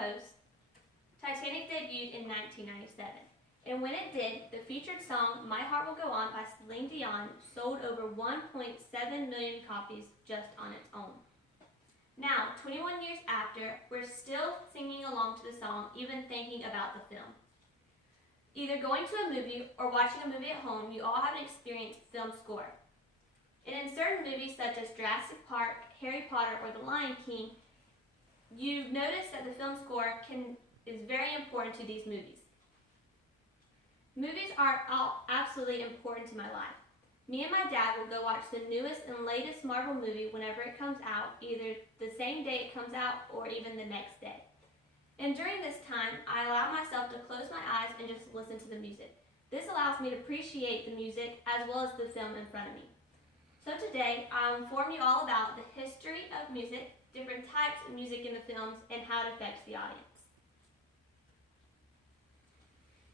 Post, Titanic debuted in 1997. And when it did, the featured song My Heart Will Go On by Celine Dion sold over 1.7 million copies just on its own. Now, 21 years after, we're still singing along to the song, even thinking about the film. Either going to a movie or watching a movie at home, you all have an experienced film score. And in certain movies such as Jurassic Park, Harry Potter, or The Lion King, you notice that the film score is very important to these movies. Movies are all absolutely important to my life. Me and my dad will go watch the newest and latest Marvel movie whenever it comes out, either the same day it comes out or even the next day. And during this time, I allow myself to close my eyes and just listen to the music. This allows me to appreciate the music as well as the film in front of me. So today, I'll inform you all about the history of music, different types of music in the films, and how it affects the audience.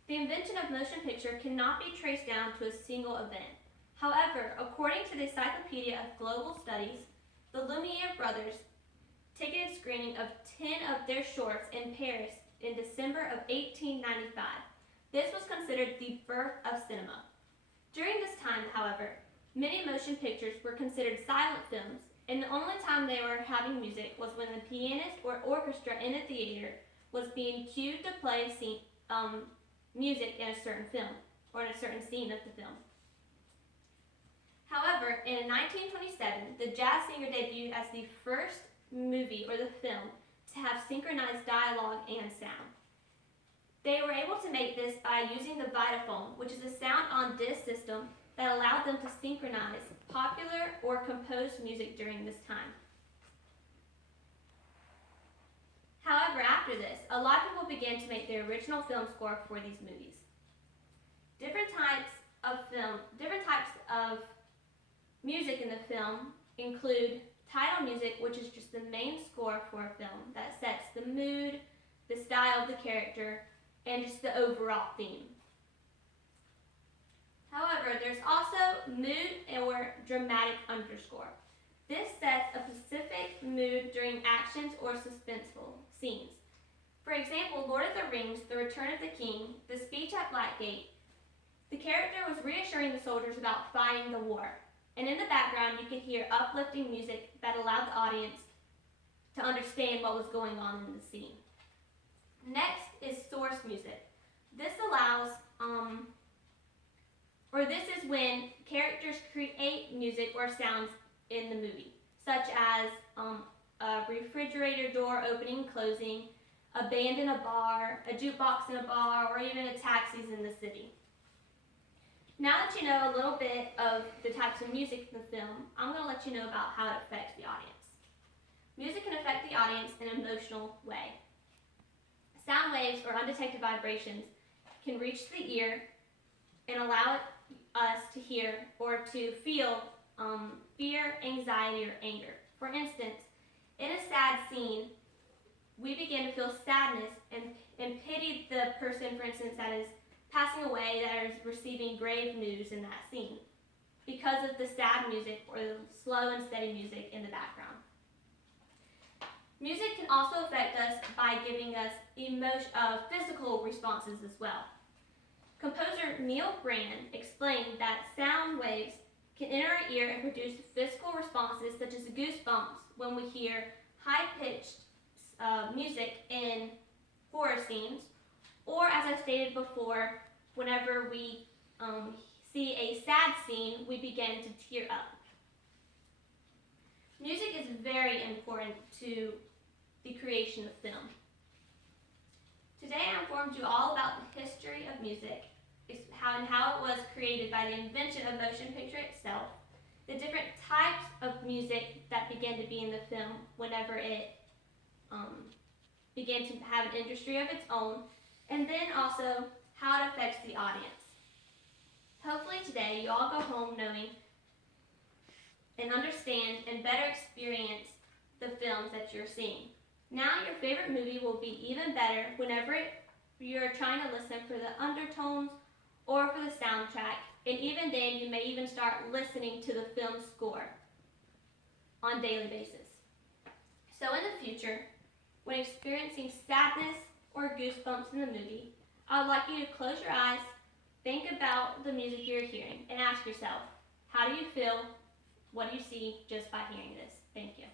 The invention of motion picture cannot be traced down to a single event. However, according to the Encyclopedia of Global Studies, the Lumiere brothers ticketed screening of 10 of their shorts in Paris in December of 1895. This was considered the birth of cinema. During this time, however, many motion pictures were considered silent films, and the only time they were having music was when the pianist or orchestra in a theater was being cued to play music in a certain film, or in a certain scene of the film. However, in 1927, the Jazz Singer debuted as the first movie or the film to have synchronized dialogue and sound. They were able to make this by using the Vitaphone, which is a sound-on-disc system that allowed them to synchronize popular or composed music during this time. However, after this, a lot of people began to make their original film score for these movies. Different types of music in the film include title music, which is just the main score for a film that sets the mood, the style of the character, and just the overall theme. However, there's also mood or dramatic underscore. This sets a specific mood during actions or suspenseful scenes. For example, Lord of the Rings, The Return of the King, the speech at Blackgate, the character was reassuring the soldiers about fighting the war. And in the background, you could hear uplifting music that allowed the audience to understand what was going on in the scene. Next is source music. This is when characters create music or sounds in the movie, such as a refrigerator door opening and closing, a band in a bar, a jukebox in a bar, or even a taxis in the city. Now that you know a little bit of the types of music in the film, I'm going to let you know about how it affects the audience. Music can affect the audience in an emotional way. Sound waves or undetected vibrations can reach the ear and allow us to hear or to feel fear, anxiety, or anger. For instance, in a sad scene, we begin to feel sadness and pity the person, for instance, that is passing away, that is receiving grave news in that scene because of the sad music or the slow and steady music in the background. Music can also affect us by giving us physical responses as well. Composer Neil Brand explained that sound waves can enter our ear and produce physical responses such as goosebumps when we hear high-pitched music in horror scenes, or as I stated before, whenever we see a sad scene, we begin to tear up. Music is very important to the creation of film. Today I informed you all about the history of music and how it was created by the invention of motion picture itself, the different types of music that began to be in the film whenever it began to have an industry of its own, and then also how it affects the audience. Hopefully today you all go home knowing and understand and better experience the films that you're seeing. Now your favorite movie will be even better whenever you're trying to listen for the undertones or for the soundtrack, and even then you may even start listening to the film score on a daily basis. So in the future, when experiencing sadness or goosebumps in the movie, I would like you to close your eyes, think about the music you're hearing, and ask yourself, how do you feel? What do you see just by hearing this? Thank you.